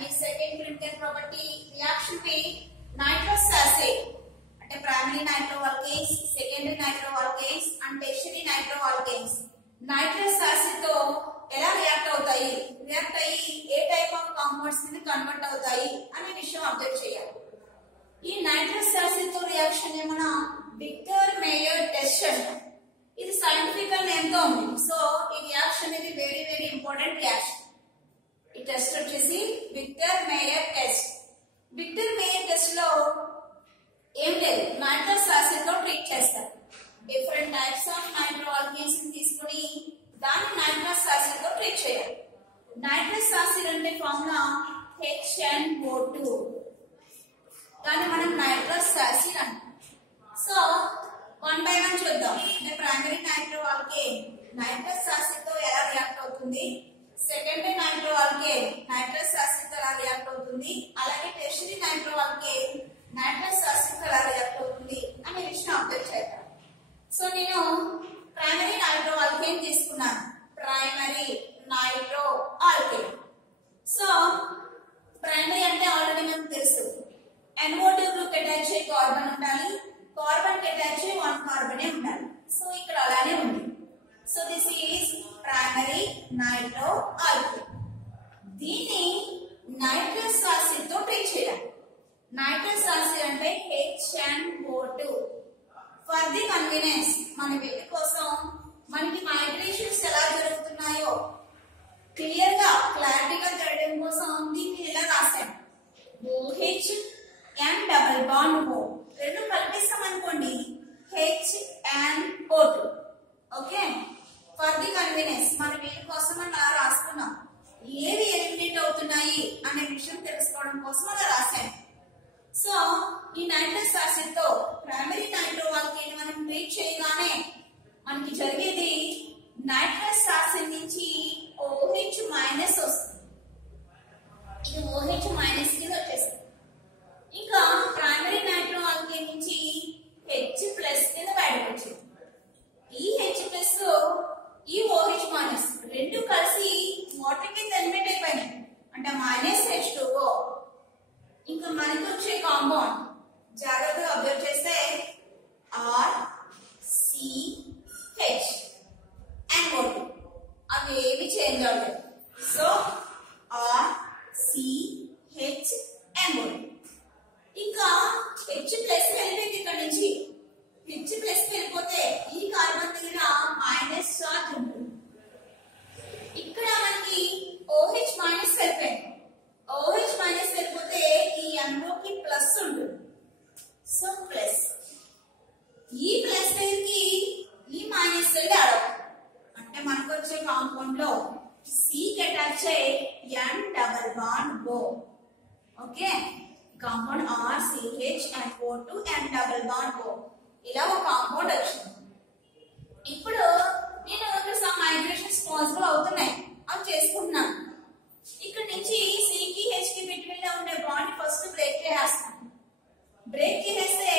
अभी second chemical property reaction में nitrous acid అంటే primary nitroalkanes secondary nitroalkanes and tertiary nitroalkanes nitrous acid తో ఎలా రియాక్ట్ అవుతాయి, రియాక్ట్ అయ్యి ఏ టైప్ ఆఫ్ కాంపౌండ్స్ ని కన్వర్ట్ అవుతాయి అనే విషయం అబ్జర్వ్ చేయాలి. ఈ నైట్రస్ యాసిడ్ తో రియాక్షన్ ఏమన్నా విక్టర్ మేయర్ టెస్ట్ అంటాం. ఇది సైంటిఫికల్ నేమ్ తో ఉంది. సో ఈ రియాక్షన్ ఇది వెరీ వెరీ ఇంపార్టెంట్ రియాక్షన్. ఈ టెస్ట్ వచ్చేసి Victor Meyer test. Victor Meyer test లో ఏం లేదు, నైట్రస్ యాసిడ్ తో ట్రీట్ చేస్తారు. డిఫరెంట్ టైప్స్ ఆఫ్ నైట్రోఆల్కేన్స్ ని తీసుకుని దాన్ని నైట్రస్ యాసిడ్ తో ట్రీట్ చేయాలి. నైట్రస్ యాసిడ్ అంటే ఫార్ములా HNO2, దాన్ని మనం నైట్రస్ యాసిడ్ అంటాం. సో వన్ బై వన్ చూద్దాం. అంటే ప్రైమరీ నైట్రోఆల్కేన్ నైట్రస్ యాసిడ్ తో ఎలా రియాక్ట్ అవుతుంది, సెకండరీ నైట్రోఆల్కేన్ నైట్రస్ యాసిడ్ తో ఎలా రియాక్ట్ అవుతుంది, అలాగే టెర్షియరీ నైట్రోఆల్కేన్ నైట్రస్ యాసిడ్ తో ఎలా రియాక్ట్ అవుతుంది అనే విషయం అబ్జర్వ్ చేద్దాం. సో నేను ప్రైమరీ నైట్రోఆల్కేన్ తీసుకున్నాను, ప్రైమరీ నైట్రోఆల్కేన్. సో ప్రైమరీ అంటే ఆల్రెడీ మనకు తెలుసు, NO2 గ్రూప్ అటాచ్ అయ్యి కార్బన్ ఉండాలి, కార్బన్ అటాచ్ అయ్యి 1 కార్బన్ ఉండాలి. సో ఇక్కడ అలానే ఉంది. So this is primary nitroalkane. దీన్ని నైట్రస్ యాసిడ్ తో ట్రీట్ చేయాలి. నైట్రస్ యాసిడ్ అంటే HNO2. ఫర్ ది కన్వీనియన్స్ మన వీటి కోసం మనకి మైగ్రేషన్స్ ఎలా జరుగుతున్నాయో క్లియర్ గా క్లారిటీగా జరగడం కోసం దీన్ని ఇలా రాసాం. OH and double bond O రెండు కలిపిస్తాం అనుకోండి HNO2. Okay, for the convenience మన వీటి కోసం అలా రాసుకున్నాం. ఏవి ఎలిమినేట్ అవుతున్నాయి అనే విషయం తెలుసుకోవడం కోసం అలా రాసాం. సో ఈ నైట్రస్ యాసిడ్ తో ప్రైమరీ నైట్రోఆల్కేన్ మనం ట్రీట్ చేయగానే మనకి జరిగేది నైట్రస్ యాసిడ్ నుంచి OH మైనస్ వస్తుంది. ఇది OH మైనస్ కి వచ్చేస్తుంది. ఇంకా ప్రైమరీ నైట్రోఆల్కేన్ నుంచి H ప్లస్ కింద బయటకు వచ్చింది. ఈ H ప్లస్ ఈ OH మైనస్ రెండు కలిసి వాటర్ కింద ఎలిమినేట్ అయిపోయినాయి. అంటే మైనస్ H2O. ఇంకా మనకి వచ్చే కాంపౌండ్ జాగ్రత్తగా అబ్జర్వ్ చేస్తే RCH NO2. అవి ఏమి చేంజ్ అవ్వలేదు. So RCH NO2. ఇంకా H ప్లస్ వెళ్ళిపోయింది. ఇక్కడ నుంచి H ప్లస్ వెళ్ళిపోతే ఈ కార్బన్ దగ్గర మైనస్ చార్జ్ ఉంటుంది. ఇక్కడ మనకి OH మైనస్ వెళ్ళిపోయింది. OH మైనస్ వెళ్ళిపోతే ఈ NO కి ప్లస్ ఉంటుంది. సో ప్లస్ ఈ ప్లస్ దగ్గరికి ఈ మైనస్ యాడ్ అంటే మనకు వచ్చే కాంపౌండ్ లో C కి అటాచ్ అయ్యే N double bond O. Okay, compound RCH NO2 N double bond O. ఇలా ఒక కాంపౌండ్ వచ్చింది. ఇప్పుడు నేను ఇక్కడ సమ్ మైగ్రేషన్స్ పాసిబుల్ అవుతున్నాయి, అవి చేసుకుంటున్నాను. ఇక్కడ నుంచి C కి H కి బిట్వీన్ లో ఉండే బాండ్ ఫస్ట్ బ్రేక్ చేసేస్తాను. బ్రేక్ చేస్తే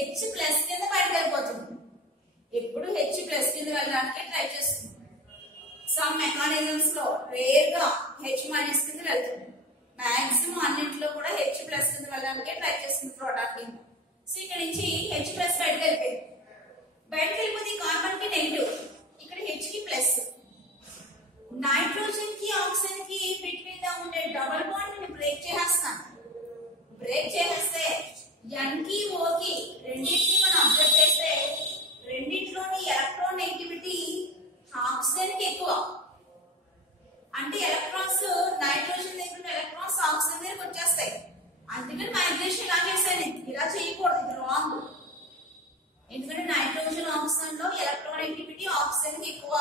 H ప్లస్ కింద బయటకు వెళ్ళిపోతుంది. ఎప్పుడు H ప్లస్ కింద వెళ్ళడానికి ట్రై చేస్తుంది. సమ్ మెకానిజమ్స్ లో రేర్ గా H మైనస్ కింద వెళ్తుంది. మాక్సిమం అన్నింటిలో కూడా H ప్లస్ కింద వెళ్ళడానికి ట్రై చేస్తుంది ప్రోటాన్ కింద. సో ఇక్కడ నుంచి H ప్లస్ బయటకు వెళ్ళిపోయింది. బయటకు వెళ్ళిపోతే కార్బన్ కి నెగిటివ్, ఇక్కడ H కి ప్లస్. నైట్రోజన్ కి ఆక్సిజన్ కి బిట్వీన్ లో ఉండే డబుల్ బాండ్ ని బ్రేక్ చేసేస్తాను. బ్రేక్ చేసేస్తే N కి O కి రెండింటిని మనం అబ్జర్వ్ చేస్తే రెండింటిలోని ఎలక్ట్రాన్ నెగిటివిటీ ఆక్సిజన్ కి ఎక్కువ. అంటే ఎలక్ట్రాన్స్ నైట్రోజన్ దగ్గర ఎలక్ట్రాన్స్ ఆక్సిజన్ దగ్గరకు వచ్చేస్తాయి. అందుకని మైగ్రేషన్ ఇలా చేశాను. ఇలా చేయకూడదు, ఇది రాంగ్. ఎందుకంటే నైట్రోజన్ ఆక్సిజన్ లో ఎలక్ట్రాన్ నెగిటివిటీ ఆక్సిజన్ కి ఎక్కువ.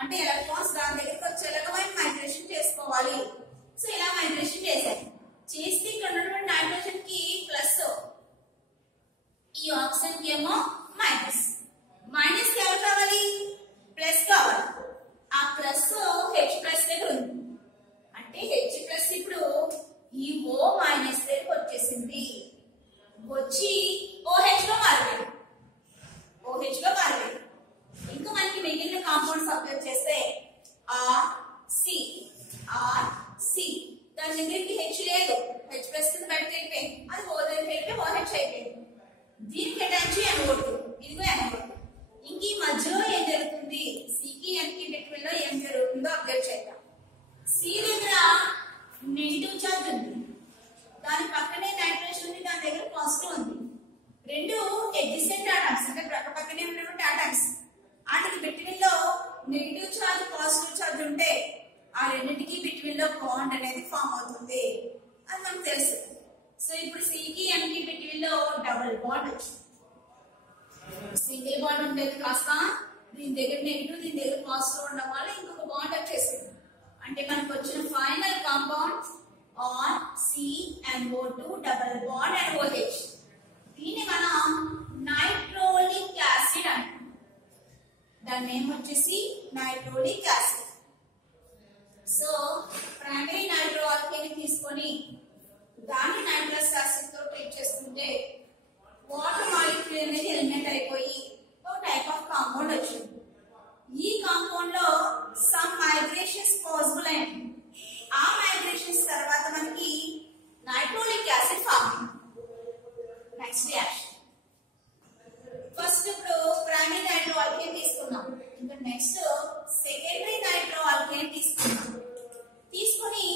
అంటే ఎలక్ట్రాన్స్ దాని దగ్గరికి వచ్చేలాగా మనం మైగ్రేషన్ చేసుకోవాలి. సో ఇలా మైగ్రేషన్ చేశాను. చేస్తే ఇక్కడ ఉన్నటువంటి నైట్రోజన్ కి ప్లస్, ఈ ఆక్సిజన్ కి ఏమో మైనస్. మైనస్ కి ఎవరు కావాలి, ప్లస్ కావాలి. ఆ ప్లస్ H ప్లస్ దగ్గర ఉంది. దాని దగ్గరికి హెచ్ లేదు, హెచ్ ప్లస్ కింద బయటకు వెళ్ళిపోయింది, అది ఓ దగ్గరికి వెళ్ళిపోయి ఓహెచ్ అయిపోయింది. దీనికి అటాచ్ NO2, ఇదిగో NO2. ఇంక ఈ మధ్యలో ఏం జరుగుతుంది, సికి ఎన్కి బిట్వీన్ లో ఏం జరుగుతుందో అబ్జర్వ్ చేద్దాం. సి దగ్గర నెగిటివ్ చార్జ్ ఉంది, దాని పక్కనే నైట్రోజన్ ఉంది, దాని దగ్గర పాజిటివ్ ఉంది. రెండు ఎడ్జసెంట్ ఆటమ్స్ అంటే పక్కనే ఉన్నటువంటి ఆటమ్స్. వాటికి బిట్వీన్ లో నెగిటివ్ చార్జ్ పాజిటివ్ చార్జ్ ఉంటే ఆ రెండింటికి బిట్వీన్ లో బాండ్ అనేది ఫామ్ అవుతుంది, అది మనకు తెలుసు. సో ఇప్పుడు సికి ఎన్కి బిట్వీన్ లో డబుల్ బాండ్ వచ్చింది. సింగిల్ బాండ్ ఉండేది కాస్త దీని దగ్గర నెగిటివ్, దీని దగ్గర పాజిటివ్ ఉండడం వల్ల ఇంకొక బాండ్ వచ్చేసింది. అంటే మనకు వచ్చిన final compound CnO2 double bond and OH. దీన్ని మనం నైట్రోలిక్ యాసిడ్ అంటాం. దాని నేమ్ వచ్చేసి nitrolic acid. So primary nitro alkane తీసుకొని దాన్ని నైట్రస్ యాసిడ్ తో ట్రీట్ చేస్తుంటే వాటర్ మాలిక్యూల్ అనేది ఎలిమినేట్ అయిపోయి ఒక టైప్ ఆఫ్ కాంపౌండ్ వచ్చింది. ఈ కాంపౌండ్ లో సమ్ మైగ్రేషన్స్ పాసిబుల్ అయింది. ఆ మైగ్రేషన్స్ తర్వాత మనకి nitrolic acid form. Next reaction first ఇప్పుడు ప్రైమరీ నైట్రో ఆల్కేన్ తీసుకున్నాం, ఇంకా నెక్స్ట్ సెకండరీ నైట్రో ఆల్కేన్ తీసుకున్నాం. తీసుకొని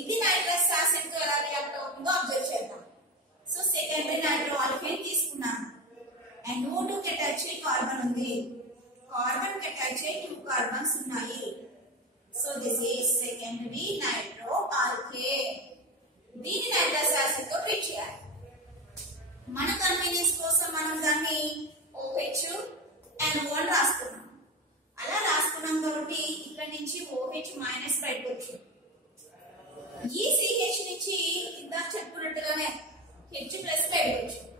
ఇది నైట్రస్ యాసిడ్ తో ఎలా రియాక్ట్ అవుతుందో అబ్జర్వ్ చేద్దాం. సో సెకండరీ నైట్రో ఆల్కేన్ తీసుకున్నాను. NO2 కి అటాచ్ అయ్యి కార్బన్ ఉంది, కార్బన్ కి అటాచ్ అయ్యి 2 కార్బన్స్ ఉన్నాయి. So this is secondary nitro alkane. దీన్ని నైట్రస్ యాసిడ్ తో ట్రీట్ చేయాలి. మన కన్వీనియన్స్ కోసం మనం దాన్ని OH NO అని రాస్తున్నాం. అలా రాస్తున్నాం కాబట్టి ఇక్కడ నుంచి OH మైనస్ బయటకు వచ్చింది. ఈ CH నుంచి ఇందాక చెప్పుకున్నట్టుగానే H ప్లస్ బయటకు వచ్చింది.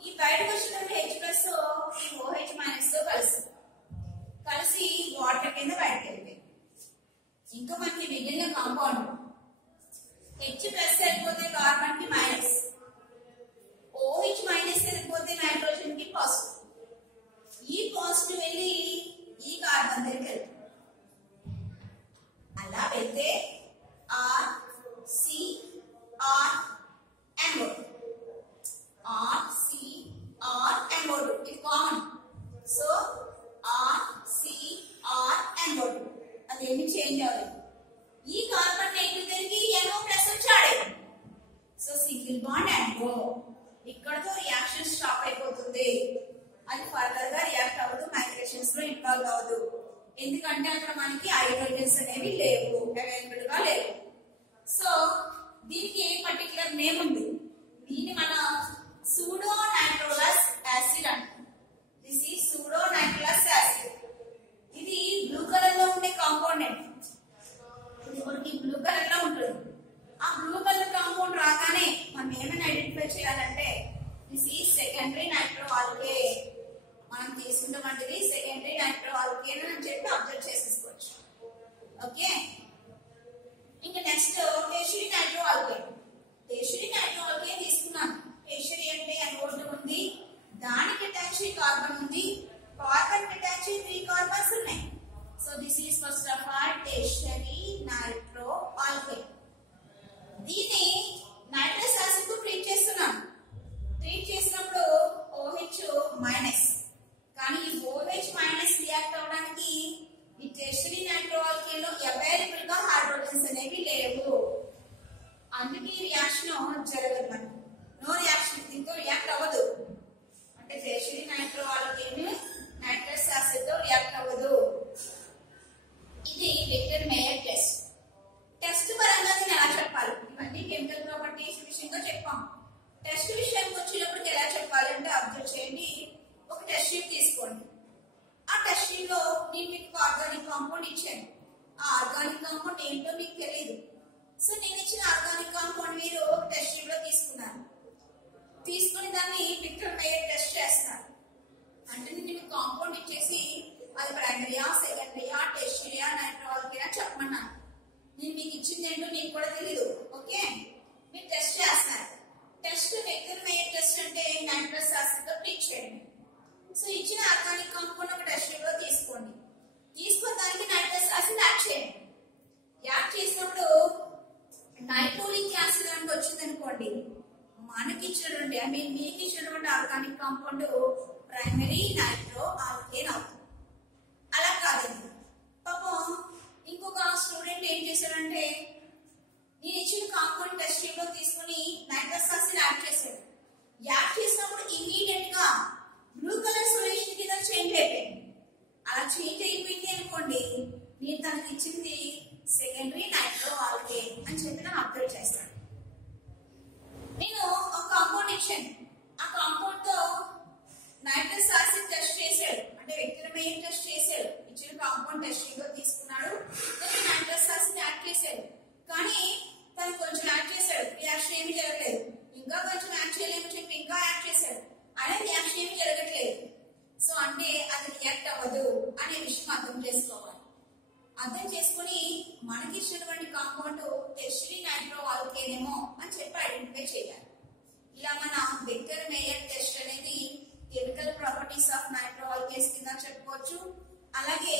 ఈ బయటకు వచ్చినప్పుడు H ప్లస్ ఈ OH మైనస్ తో కలిసి వాటర్ కింద బయటకు వెళ్ళింది. ఇంకా మనకి మిగిలిన కాంపౌండ్ H ప్లస్ వెళ్ళిపోతే కార్బన్ కి మైనస్, OH మైనస్ వెళ్ళిపోతే నైట్రోజన్ కి పాజిటివ్. ఈ పాజిటివ్ వెళ్ళి ఈ కార్బన్ దగ్గరికి వెళ్తుంది. అలా వెళ్తే RCRNO2 ఇది కామన్. సో RCRNO2 అదేమి చేంజ్ అవ్వలేదు. ఈ కార్బన్ నెగిటివ్ దగ్గరికి NO ప్లస్ వచ్చాడు. So single bond NO. ఇక్కడతో రియాక్షన్ స్టాప్ అయిపోతుంది. అది ఫర్దర్ గా రియాక్ట్ అవ్వదు, మైగ్రేషన్స్ లో ఇన్వాల్వ్ అవ్వదు. ఎందుకంటే అక్కడ మనకి హైడ్రోజన్స్ అనేవి లేవు, అవైలబుల్ గా లేవు. సో దీనికి ఏ పర్టికులర్ నేమ్ ఉంది, దీన్ని మనం సూడో నైట్రోలస్ యాసిడ్ అంటాం. This is pseudo nitrolous acid. ఇది బ్లూ కలర్ లో ఉండే కాంపౌండెంట్. ఇది మనకి బ్లూ కలర్ లో ఉంటుంది. ఆ బ్లూ కలర్ కాంపౌండ్ రాగానే మనం ఏమైనా ఐడెంటిఫై చేయాలంటే this is secondary nitro alkane. మనం తీసుకున్నటువంటిది సెకండరీ నైట్రో ఆల్కేన్ అని చెప్పి అబ్జర్వ్ చేసేసుకోవచ్చు. ఓకే, ఇంకా next tertiary nitro alkane. Tertiary nitro alkane తీసుకున్నాం. టెర్షియరీ అంటే NO2 ఉంది, దానికి అటాచ్ కార్బన్ ఉంది, కార్బన్ అటాచ్ 3 కార్బన్స్ ఉన్నాయి. So this is first of all tertiary nitro alkane. దీన్ని నైట్రస్ యాసిడ్ తో ట్రీట్ చేస్తున్నాం. ట్రీట్ చేసినప్పుడు OH మైనస్, కానీ ఈ OH మైనస్ రియాక్ట్ అవడానికి ఈ టెర్షియరీ నైట్రో ఆల్కేన్ లో అవైలబుల్ గా హైడ్రోజన్స్ అనేవి లేవు. అందుకే రియాక్షన్ జరగదు, మనకి నో రియాక్షన్, దీంతో రియాక్ట్ అవ్వదు. అంటే tertiary nitro alkane nitrous acid తో రియాక్ట్ అవ్వదు. ఇది విక్టర్ మేయర్ టెస్ట్. టెస్ట్ పరంగా నేను ఎలా చెప్పాలి, ఇవన్నీ కెమికల్ ప్రాపర్టీస్ విషయంగా చెప్పాం. టెస్ట్ విషయానికి వచ్చినప్పుడు ఎలా చెప్పాలంటే అబ్జర్వ్ చేయండి. ఒక టెస్ట్ షీట్ తీసుకోండి. ఆ టెస్ట్ షీట్ లో నేను మీకు ఆర్గానిక్ కాంపౌండ్ ఇచ్చాను. ఆ ఆర్గానిక్ కాంపౌండ్ ఏంటో మీకు తెలియదు. సో నేను ఇచ్చిన ఆర్గానిక్ కాంపౌండ్ మీరు ఒక టెస్ట్ షీట్ లో తీసుకున్నారు. తీసుకుని దాన్ని విక్టర్ మేయర్ టెస్ట్ చేస్తారు. అంటే నేను మీకు కాంపౌండ్ ఇచ్చేసి అది ప్రైమరీయా, సెకండరీయా, టెర్షియరీయా, నైట్రో ఆల్కేనా చెప్పమన్నాను. నేను మీకు ఇచ్చింది ఏంటో నీకు కూడా తెలియదు. ఓకే, మీరు టెస్ట్ చేస్తున్నారు. టెస్ట్ విక్టర్ మేయర్ టెస్ట్ అంటే నైట్రస్ యాసిడ్ తో ట్రీట్ చేయండి. సో ఇచ్చిన ఆర్గానిక్ కాంపౌండ్ ఒక టెస్ట్ లో తీసుకోండి. తీసుకున్న దానికి నైట్రస్ యాసిడ్ యాడ్ చేయండి. యాడ్ చేసినప్పుడు నైట్రస్ మీన్ మీకు ఇచ్చినటువంటి organic compound primary nitro alkane అవుతుంది. అలా కాదండి, పాపం ఇంకొక స్టూడెంట్ ఏం చేశాడంటే నేను ఇచ్చిన కాంపౌండ్ టెస్ట్ లో తీసుకుని నైట్రస్ యాసిడ్ యాడ్ చేశాడు. యాడ్ చేసినప్పుడు ఇమీడియట్ గా బ్లూ కలర్ సొల్యూషన్ కింద చేంజ్ అయిపోయింది. అలా చేంజ్ అయిపోయింది అనుకోండి, నేను తనకి ఇచ్చింది సెకండరీ నైట్రో ఆల్కేన్ అని చెప్పి నన్ను అప్డేట్ చేస్తాను. నేను ఒక కాంపౌండ్ ఇచ్చాను, ఆ కాంపౌండ్ తో నైట్రస్ యాసిడ్ టెస్ట్ చేశాడు, అంటే వ్యక్తిగతమైన టెస్ట్ చేశాడు. ఇచ్చిన కాంపౌండ్ టెస్ట్ లో తీసుకున్నాడు, దాన్ని నైట్రస్ యాసిడ్ యాడ్ చేశాడు. కానీ తను కొంచెం యాడ్ చేశాడు, రియాక్షన్ ఏమి జరగలేదు. ఇంకా కొంచెం యాడ్ చేయలేమని చెప్పి ఇంకా యాడ్ చేశాడు, అనే రియాక్షన్ ఏమి జరగట్లేదు. సో అంటే అది రియాక్ట్ అవ్వదు అనే విషయం అర్థం చేసుకోవాలి. అర్థం చేసుకుని మనకి ఇచ్చినటువంటి కాంపౌండ్ టెర్షియరీ నైట్రో ఆల్కేన్ ఏమో అని చెప్పి ఐడెంటిఫై చేయాలి. ఇలా మన బెకర్ మేయర్ టెస్ట్ అనేది chemical properties of nitro alkanes కింద చెప్పుకోవచ్చు. అలాగే